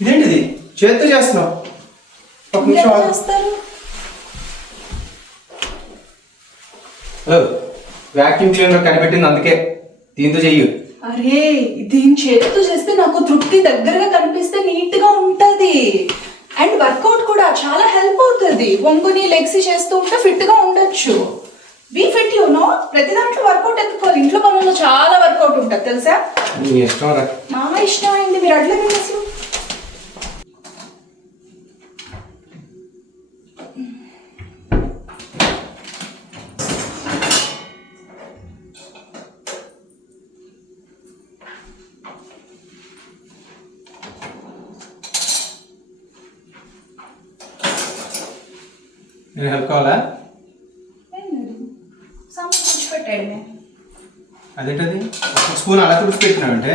ఇదేంటిది చేత్తో చేస్తున్నావు? ఒక నిమిషం. హలో, వ్యాక్యూమ్ క్లీనర్ కనిపెట్టింది అందుకే, దీంతో చెయ్యు. అరే దీని చేతితో చేస్తే నాకు తృప్తి దగ్గరగా కనిపిస్తే నీట్ గా ఉంటది. అండ్ వర్కౌట్ కూడా చాలా హెల్ప్ అవుతుంది. వంగుని లెగ్స్ చేస్తూ ఉంటే ఫిట్ గా ఉండొచ్చు. Be fit no. ప్రతి దాంట్లో వర్కౌట్ ఎత్తుకోవాలి. ఇంట్లో పనుల్లో చాలా వర్కౌట్ ఉంటుంది తెలుసా. నీ ఇష్టం రా. నా ఇష్టం అయింది. మీరు అట్లా వినేసి నేను హెల్ప్ కావాలా? పెట్టాడు. అదేంటది ఒక స్పూన్ అలా తుడిచి పెట్టినావంటే?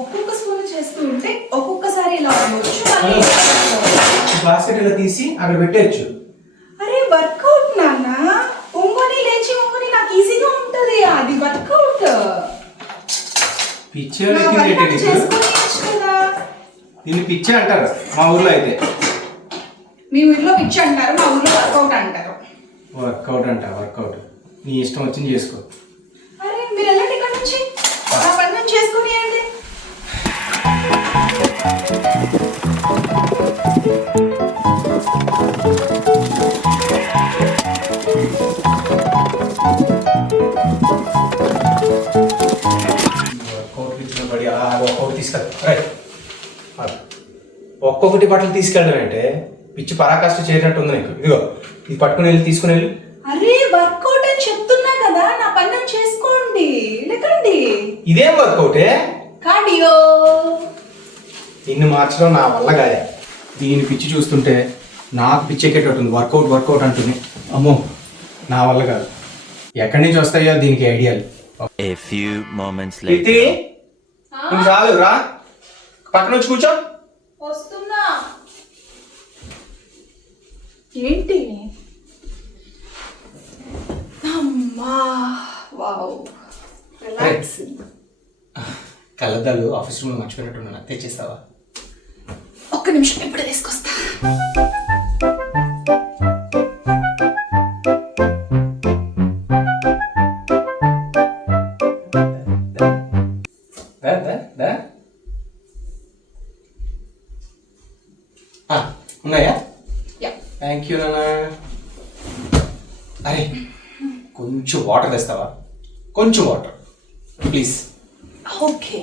ఒక్కొక్క స్పూన్ చేస్తూ ఉంటే ఒక్కొక్కసారి ఇలా అవ్వచ్చు. బాస్కెట్ ఇలా తీసి అక్కడ పెట్టేయచ్చు. అరే వర్కౌట్ నాన్న. ఒంగోని లేచి ఒంగోని నాకు ఈజీగా ఉంటది. అది వర్కౌట్. పిచ్చే దీన్ని పిచ్చే అంటారు మా ఊర్లో. అయితే మీ ఊర్లో పిచ్చి అంటారు, మా ఊర్లో వర్కౌట్ అంటారు. వర్కౌట్ అంట, వర్కౌట్ నీ ఇష్టం వచ్చింది చేసుకో. అరే మీరు వెళ్ళండి ఇక్కడ నుంచి. నా పని నుంచి చేసుకుని ఏంటి. వర్కౌట్ ఇచ్చిన పడి ఒక్కొక్కటి తీసుకెళ్ళి ఒక్కొక్కటి బట్టలు తీసుకెళ్ళడం అంటే పిచ్చి పరాకాష్ట చేరినట్టు ఉంది నీకు. ఇదిగో ఇది పట్టుకుని వెళ్ళి తీసుకుని వెళ్ళి. అరే వర్కౌట్ అని చెప్తున్నా కదా, నా పని నేను చేసుకోండి. లేకండి ఇదేం వర్కౌటే? కార్డియో. నిన్ను మార్చడం నా వల్ల కాదే. దీని పిచ్చి చూస్తుంటే నాకు పిచ్చి ఎక్కేటట్టుంది. వర్కౌట్ వర్కౌట్ అంటుంది. అమ్మో నా వల్ల కాదు. ఎక్కడి నుంచి వస్తాయో దీనికి ఐడియాలు. చాలు రా, పక్కన వచ్చి కూర్చో. వస్తున్నా. ఏంటి? అమ్మా వావ్, రిలాక్సింగ్. కళ్ళద్దాలు ఆఫీస్ రూమ్లో మర్చిపోయినట్టున్నా, తెచ్చేస్తావా? ఒక్క నిమిషం, ఇప్పుడే తీసుకొస్తా. ఉన్నాయా? థ్యాంక్ యూ నాన్న. అరే కొంచెం వాటర్ తెస్తావా? కొంచెం water please. Okay.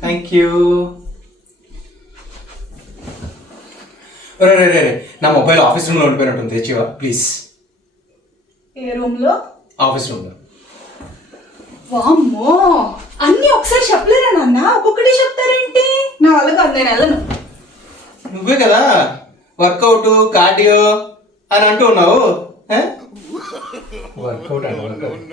Thank you. రే రే రే, నా మొబైల్ ఆఫీస్ రూమ్లో ఉండిపోయినట్టుంది, తెచ్చివా ప్లీజ్. ఏ రూమ్లో? ఆఫీస్ రూమ్లో. వామ్మో, అన్నీ ఒకసారి చెప్పలేరా నాన్న? ఒక్కొక్కటి చెప్తారేంటి? నా వల్ల కాదు, నేను వెళ్ళను. నువ్వే కదా వర్కౌట్ కార్డియో అని అంటూ ఉన్నావు. వర్కౌట్ అంటే వర్కౌట్.